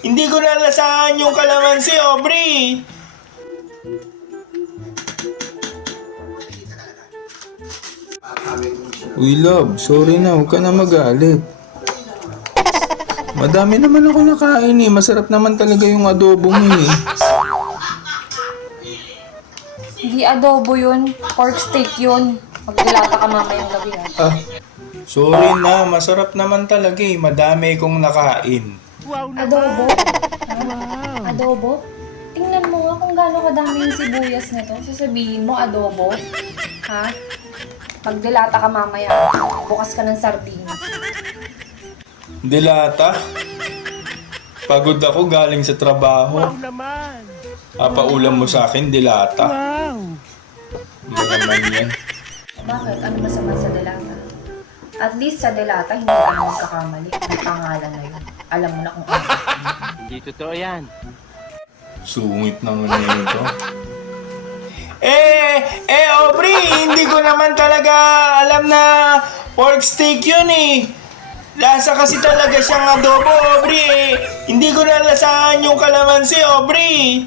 Hindi ko nalasahan yung kalamansi, Aubrey. Uy, love, sorry na. Huwag ka na magalit. Madami naman ako nakain eh. Masarap naman talaga yung adobo mo eh. Hindi adobo yun. Pork steak yun. Magdilata ka mamayang gabi ha. Ah, sorry na. Masarap naman talaga eh. Madami kong nakain. Adobo? Ha? Adobo? Tingnan mo nga kung gaano kadami yung sibuyas nito. Sasabihin mo adobo? Ha? Magdilata ka mamaya. Bukas ka ng sardinas. Dilata? Pagod ako galing sa trabaho. Papaulam mo sa akin, dilata. Ano naman yan? Bakit? Ano masama sa delata? At least sa delata, hindi ka na magkakamali. Ang pangalan na yun. Alam mo na kung ano. Hindi totoo yan. Sungit naman nito. Aubrey, hindi ko naman talaga alam na pork steak yun eh. Lasa kasi talaga siyang adobo, Aubrey eh. Hindi ko nalasahan yung kalamansi, Aubrey.